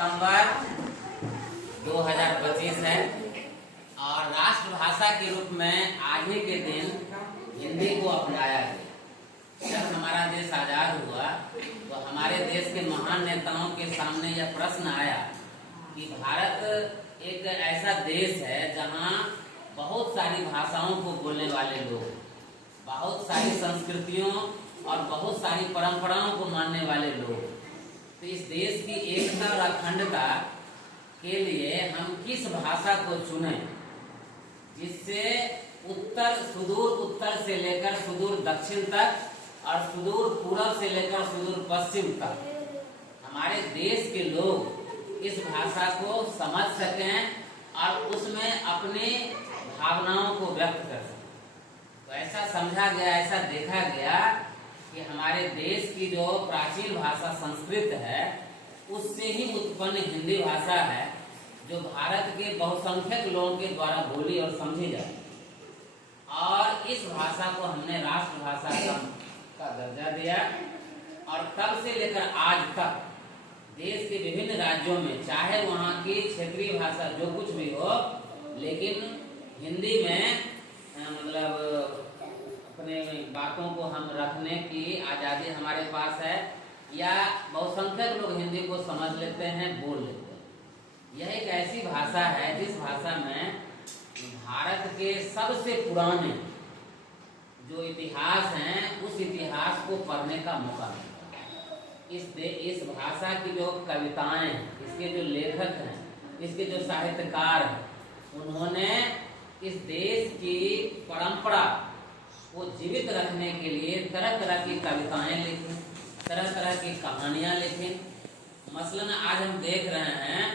सितंबर 2025 है और राष्ट्रभाषा के रूप में आज ही के दिन हिंदी को अपनाया गया। जब हमारा देश आजाद हुआ तो हमारे देश के महान नेताओं के सामने यह प्रश्न आया कि भारत एक ऐसा देश है जहां बहुत सारी भाषाओं को बोलने वाले लोग, बहुत सारी संस्कृतियों और बहुत सारी परंपराओं को मानने वाले लोग। तो इस देश की एकता और अखंडता के लिए हम किस भाषा को चुनें जिससे सुदूर उत्तर से लेकर सुदूर दक्षिण तक और सुदूर पूर्व से लेकर सुदूर पश्चिम तक हमारे देश के लोग इस भाषा को समझ सकें और उसमें अपनी भावनाओं को व्यक्त कर सकें। तो ऐसा समझा गया, ऐसा देखा गया कि हमारे देश की जो प्राचीन भाषा संस्कृत है उससे ही उत्पन्न हिंदी भाषा है जो भारत के बहुसंख्यक लोगों के द्वारा बोली और समझी जाती है। और इस भाषा को हमने राष्ट्रभाषा का दर्जा दिया और तब से लेकर आज तक देश के विभिन्न राज्यों में, चाहे वहाँ की क्षेत्रीय भाषा जो कुछ भी हो, लेकिन हिंदी में मतलब अपने बातों को हम रखने की आज़ादी हमारे पास है, या बहुसंख्यक लोग हिंदी को समझ लेते हैं, बोल लेते हैं। यह एक ऐसी भाषा है जिस भाषा में भारत के सबसे पुराने जो इतिहास हैं उस इतिहास को पढ़ने का मौका मिलता है। इस भाषा की जो कविताएं, इसके जो लेखक हैं, इसके जो साहित्यकार हैं, उन्होंने इस देश की परंपरा को जीवित रखने के लिए तरह तरह की कविताएं लिखी, तरह तरह की कहानियां लिखी। मसलन आज हम देख रहे हैं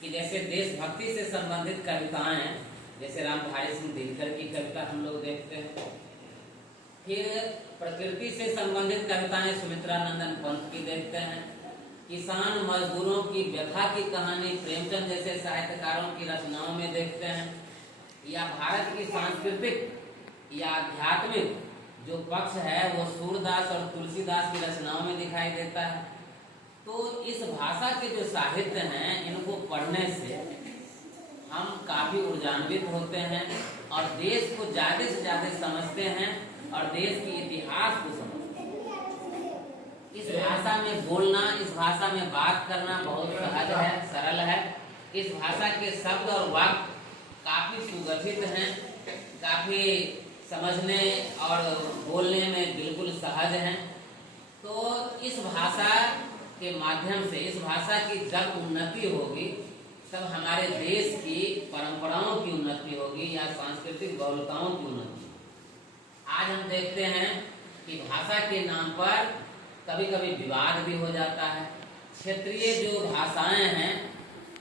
कि जैसे देशभक्ति से संबंधित कविताएं, जैसे रामधारी सिंह दिनकर की कविता हम लोग देखते हैं, फिर प्रकृति से संबंधित कविताएं सुमित्रा नंदन पंत की देखते हैं, किसान मजदूरों की व्यथा की कहानी प्रेमचंद जैसे साहित्यकारों की रचनाओं में देखते हैं, या भारत की सांस्कृतिक या आध्यात्मिक जो पक्ष है वो सूरदास और तुलसीदास की रचनाओं में दिखाई देता है। तो इस भाषा के जो साहित्य हैं इनको पढ़ने से हम काफी ऊर्जान्वित होते हैं और देश को ज्यादा से ज्यादा समझते हैं और देश के इतिहास को समझते हैं। इस भाषा में बोलना, इस भाषा में बात करना बहुत सहज है, सरल है। इस भाषा के शब्द और वाक्य काफी सुगठित हैं, काफी समझने और बोलने में बिल्कुल सहज हैं। तो इस भाषा के माध्यम से, इस भाषा की जब उन्नति होगी तब हमारे देश की परंपराओं की उन्नति होगी या सांस्कृतिक बहुलताओं की उन्नति। आज हम देखते हैं कि भाषा के नाम पर कभी कभी विवाद भी हो जाता है। क्षेत्रीय जो भाषाएं हैं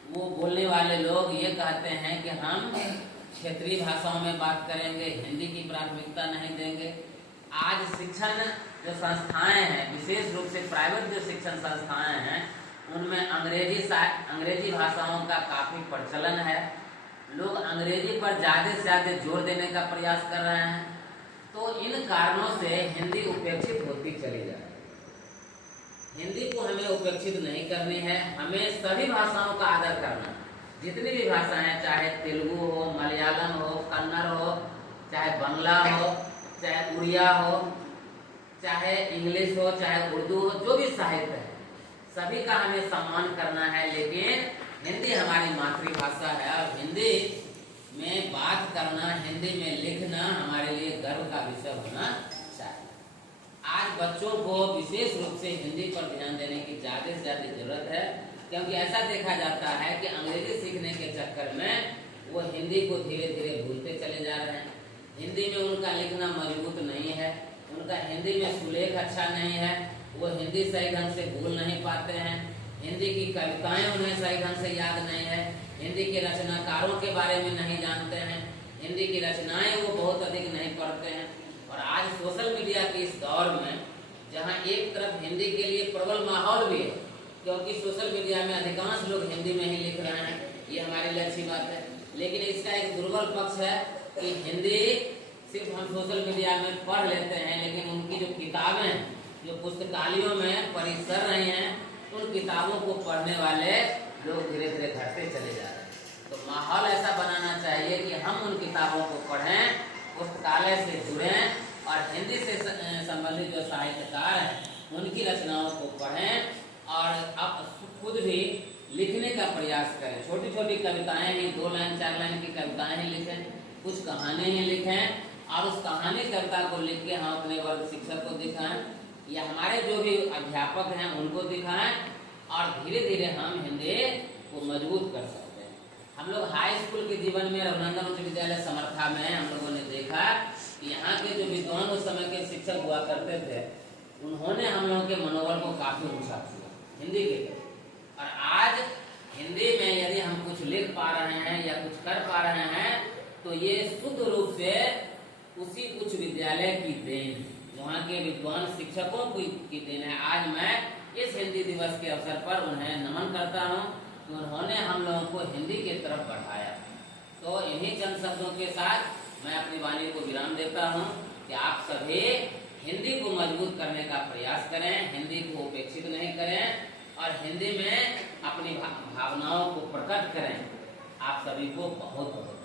वो बोलने वाले लोग ये कहते हैं कि हम क्षेत्रीय भाषाओं में बात करेंगे, हिंदी की प्राथमिकता नहीं देंगे। आज शिक्षण जो संस्थाएं हैं, विशेष रूप से प्राइवेट जो शिक्षण संस्थाएं हैं, उनमें अंग्रेजी भाषाओं का काफी प्रचलन है। लोग अंग्रेजी पर ज्यादा से ज्यादा जोर देने का प्रयास कर रहे हैं। तो इन कारणों से हिंदी उपेक्षित होती चली जा रही है। हिंदी को हमें उपेक्षित नहीं करनी है, हमें सभी भाषाओं का आदर करना है। जितनी भी भाषाएं, चाहे तेलुगु हो, मलयालम हो, कन्नड़ हो, चाहे बांग्ला हो, चाहे उड़िया हो, चाहे इंग्लिश हो, चाहे उर्दू हो, जो भी साहित्य है सभी का हमें सम्मान करना है। लेकिन हिंदी हमारी मातृभाषा है और हिंदी में बात करना, हिंदी में लिखना हमारे लिए गर्व का विषय होना चाहिए। आज बच्चों को विशेष रूप से हिंदी पर ध्यान देने की ज्यादा से ज्यादा जरूरत है, क्योंकि ऐसा देखा जाता है कि अंग्रेजी सीखने के चक्कर में वो हिंदी को धीरे धीरे भूलते चले जा रहे हैं। हिंदी में उनका लिखना मजबूत नहीं है, उनका हिंदी में सुलेख अच्छा नहीं है, वो हिंदी सही ढंग से भूल नहीं पाते हैं, हिंदी की कविताएं उन्हें सही ढंग से याद नहीं है, हिंदी के रचनाकारों के बारे में नहीं जानते हैं, हिंदी की रचनाएं वो बहुत अधिक नहीं पढ़ते हैं। और आज सोशल मीडिया के इस दौर में जहाँ एक तरफ हिंदी के लिए प्रबल माहौल भी है, क्योंकि सोशल मीडिया में अधिकांश लोग हिंदी में ही लिख रहे हैं, ये हमारे लिए अच्छी बात है। लेकिन इसका एक दुर्बल पक्ष है कि हिंदी सिर्फ हम सोशल मीडिया में पढ़ लेते हैं, लेकिन उनकी जो किताबें जो पुस्तकालयों में परिसर रही हैं, उन किताबों को पढ़ने वाले लोग धीरे धीरे घटते चले जा रहे हैं। तो माहौल ऐसा बनाना चाहिए कि हम उन किताबों को पढ़ें, पुस्तकालय से जुड़ें और हिंदी से संबंधित जो साहित्यकार हैं उनकी रचनाओं को पढ़ें और आप खुद भी लिखने का प्रयास करें। छोटी छोटी कविताएं ही, 2 लाइन 4 लाइन की कविताएं ही लिखें, कुछ कहानी ही लिखें और उस कहानी कविता को लिख के हम अपने वर्ग शिक्षक को दिखाएं या हमारे जो भी अध्यापक हैं उनको दिखाएं और धीरे धीरे हम हिंदी को मजबूत कर सकते हैं। हम लोग हाई स्कूल के जीवन में रघुनंदन उच्च विद्यालय समर्था में हम लोगों ने देखा कि यहाँ के जो विद्वान उस समय के शिक्षक हुआ करते थे, उन्होंने हम लोगों के मनोबल को काफी ऊंचा किया हिंदी के। और आज हिंदी में यदि हम कुछ लिख पा रहे हैं या कुछ कर पा रहे हैं तो ये शुद्ध रूप से उसी उच्च विद्यालय की देन, वहाँ के विद्वान शिक्षकों की देन है। आज मैं इस हिंदी दिवस के अवसर पर उन्हें नमन करता हूँ कि उन्होंने हम लोगों को हिंदी की तरफ बढ़ाया। तो इन्हीं चंद शब्दों के साथ मैं अपनी वाणी को विराम देता हूँ कि आप सभी हिंदी को मजबूत करने का प्रयास करें, हिंदी को उपेक्षित नहीं करें और हिंदी में अपनी भावनाओं को प्रकट करें। आप सभी को बहुत बहुत